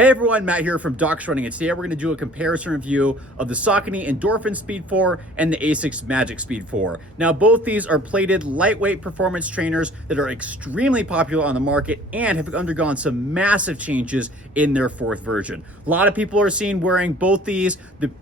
Hey everyone, Matt here from Docs Running, and today we're going to do a comparison review of the Saucony Endorphin Speed 4 and the ASICS Magic Speed 4. Now both these are plated lightweight performance trainers that are extremely popular on the market and have undergone some massive changes in their fourth version. A lot of people are seen wearing both these.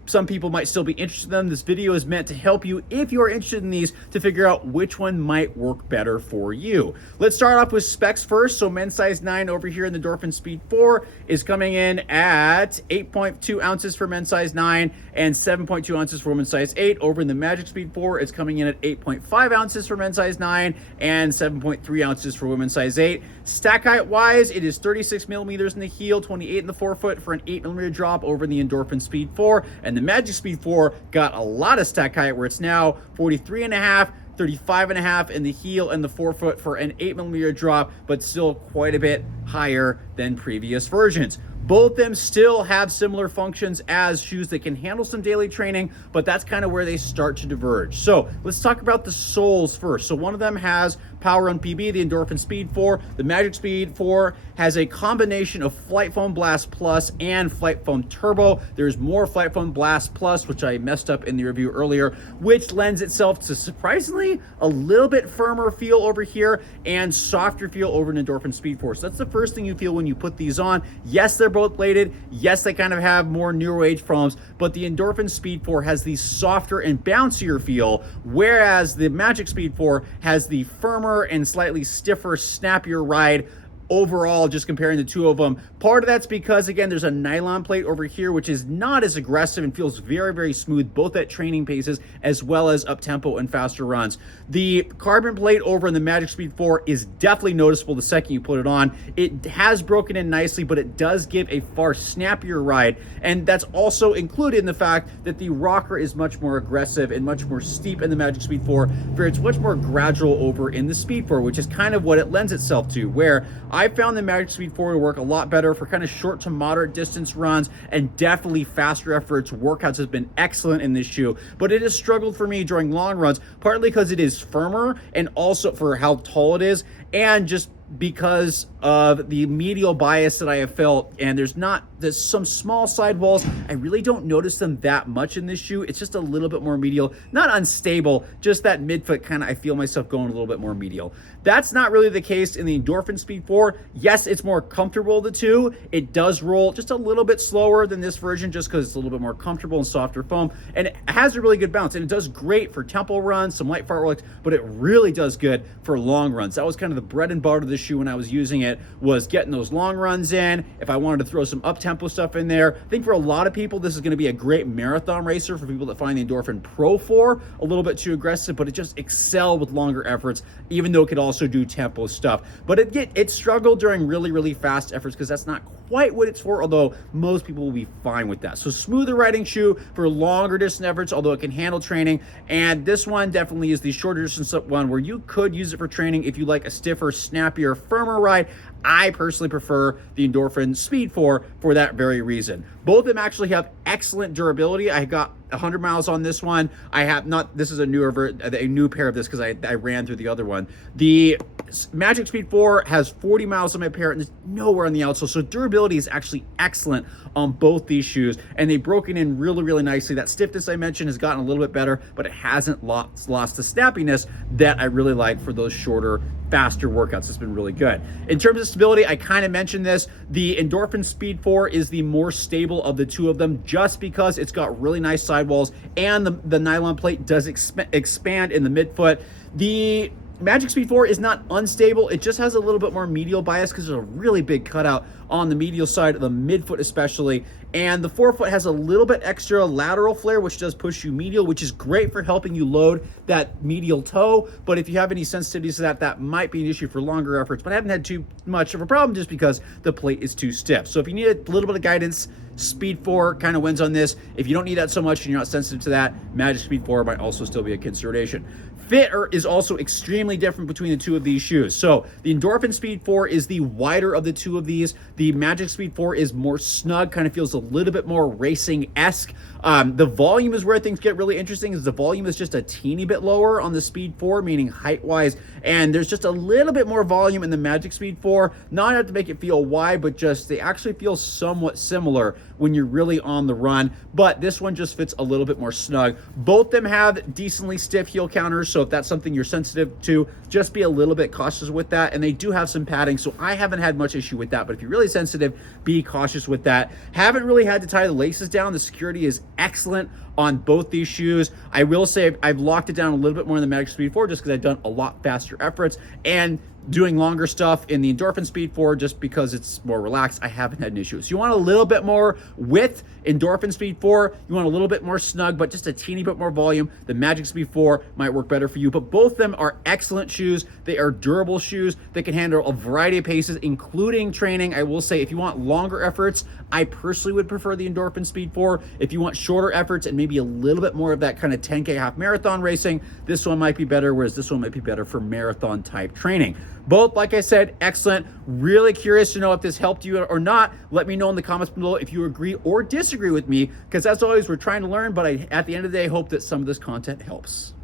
Some people might still be interested in them. This video is meant to help you, if you are interested in these, to figure out which one might work better for you. Let's start off with specs first. So men's size 9 over here in the Endorphin Speed 4 is coming in at 8.2 ounces for men's size 9 and 7.2 ounces for women's size 8. Over in the Magic Speed 4, it's coming in at 8.5 ounces for men's size 9 and 7.3 ounces for women's size 8. Stack height wise, it is 36 millimeters in the heel, 28 in the forefoot for an 8 millimeter drop over in the Endorphin Speed 4. And the Magic Speed 4 got a lot of stack height where it's now 43.5, 35.5 in the heel and the forefoot for an 8 millimeter drop, but still quite a bit higher than previous versions. Both of them still have similar functions as shoes that can handle some daily training, but that's kind of where they start to diverge. So let's talk about the soles first. So one of them has Power Run PB, the Endorphin Speed 4. The Magic Speed 4 has a combination of Flight Foam Blast Plus and Flight Foam Turbo. There's more Flight Foam Blast Plus, which I messed up in the review earlier, which lends itself to surprisingly a little bit firmer feel over here and softer feel over an Endorphin Speed 4. So that's the first thing you feel when you put these on. Yes, they're both plated. Yes, they kind of have more newer age problems, but the Endorphin Speed 4 has the softer and bouncier feel, whereas the Magic Speed 4 has the firmer and slightly stiffer, snappier ride overall, just comparing the two of them. Part of that's because, again, there's a nylon plate over here, which is not as aggressive and feels very, very smooth, both at training paces as well as up-tempo and faster runs. The carbon plate over in the Magic Speed 4 is definitely noticeable the second you put it on. It has broken in nicely, but it does give a far snappier ride, and that's also included in the fact that the rocker is much more aggressive and much more steep in the Magic Speed 4, where it's much more gradual over in the Speed 4, which is kind of what it lends itself to, where I found the Magic Speed 4 to work a lot better for kind of short to moderate distance runs and definitely faster efforts. Workouts has been excellent in this shoe, but it has struggled for me during long runs, partly because it is firmer and also for how tall it is, and just because of the medial bias that I have felt. And there's some small sidewalls. I really don't notice them that much in this shoe. It's just a little bit more medial, not unstable, just that midfoot kind of, I feel myself going a little bit more medial. That's not really the case in the Endorphin Speed 4. Yes, it's more comfortable, the two. It does roll just a little bit slower than this version just because it's a little bit more comfortable and softer foam, and it has a really good bounce, and it does great for tempo runs, some light fartleks, but it really does good for long runs. That was kind of the bread and butter of the shoe when I was using it, was getting those long runs in. If I wanted to throw some up-tempo stuff in there, I think for a lot of people this is going to be a great marathon racer. For people that find the Endorphin Pro 4 a little bit too aggressive, but it just excelled with longer efforts, even though it could also do tempo stuff. But it struggled during really, really fast efforts because that's not quite what it's for, although most people will be fine with that. So smoother riding shoe for longer distance efforts, although it can handle training. And this one definitely is the shorter distance one where you could use it for training if you like a stiffer, snappier, firmer ride. I personally prefer the Endorphin Speed 4 for that very reason. Both of them actually have excellent durability. I got 100 miles on this one. I have not, this is a new pair of this because I ran through the other one. The Magic Speed 4 has 40 miles on my pair and there's nowhere on the outsole. So durability is actually excellent on both these shoes, and they've broken in really, really nicely. That stiffness I mentioned has gotten a little bit better, but it hasn't lost the snappiness that I really like for those shorter, faster workouts. It's been really good. In terms of stability, I kind of mentioned this. The Endorphin Speed 4 is the more stable of the two of them just because it's got really nice sidewalls and the nylon plate does expand in the midfoot. The Magic Speed 4 is not unstable. It just has a little bit more medial bias because there's a really big cutout on the medial side of the midfoot especially. And the forefoot has a little bit extra lateral flare, which does push you medial, which is great for helping you load that medial toe. But if you have any sensitivities to that, that might be an issue for longer efforts. But I haven't had too much of a problem just because the plate is too stiff. So if you need a little bit of guidance, Speed 4 kind of wins on this. If you don't need that so much and you're not sensitive to that, Magic Speed 4 might also still be a consideration. fit is also extremely different between the two of these shoes. So the Endorphin Speed 4 is the wider of the two of these. The Magic Speed 4 is more snug, kind of feels a little bit more racing-esque. The volume is where things get really interesting, is the volume is just a teeny bit lower on the Speed 4, meaning height-wise, and there's just a little bit more volume in the Magic Speed 4. Not enough to make it feel wide, but just they actually feel somewhat similar when you're really on the run, but this one just fits a little bit more snug. Both of them have decently stiff heel counters, so if that's something you're sensitive to, just be a little bit cautious with that. And they do have some padding, so I haven't had much issue with that, but if you're really sensitive, be cautious with that. Haven't really had to tie the laces down. The security is excellent on both these shoes. I will say I've locked it down a little bit more in the Magic Speed 4 just because I've done a lot faster efforts, and doing longer stuff in the Endorphin Speed 4 just because it's more relaxed. I haven't had an issue. So you want a little bit more width, Endorphin Speed 4. You want a little bit more snug, but just a teeny bit more volume. The Magic Speed 4 might work better for you, but both of them are excellent shoes. They are durable shoes that can handle a variety of paces, including training. I will say if you want longer efforts, I personally would prefer the Endorphin Speed 4. If you want shorter efforts and maybe a little bit more of that kind of 10K half marathon racing, this one might be better, whereas this one might be better for marathon type training. Both, like I said, excellent. Really curious to know if this helped you or not. Let me know in the comments below if you agree or disagree with me, because as always, we're trying to learn, but I, at the end of the day, hope that some of this content helps.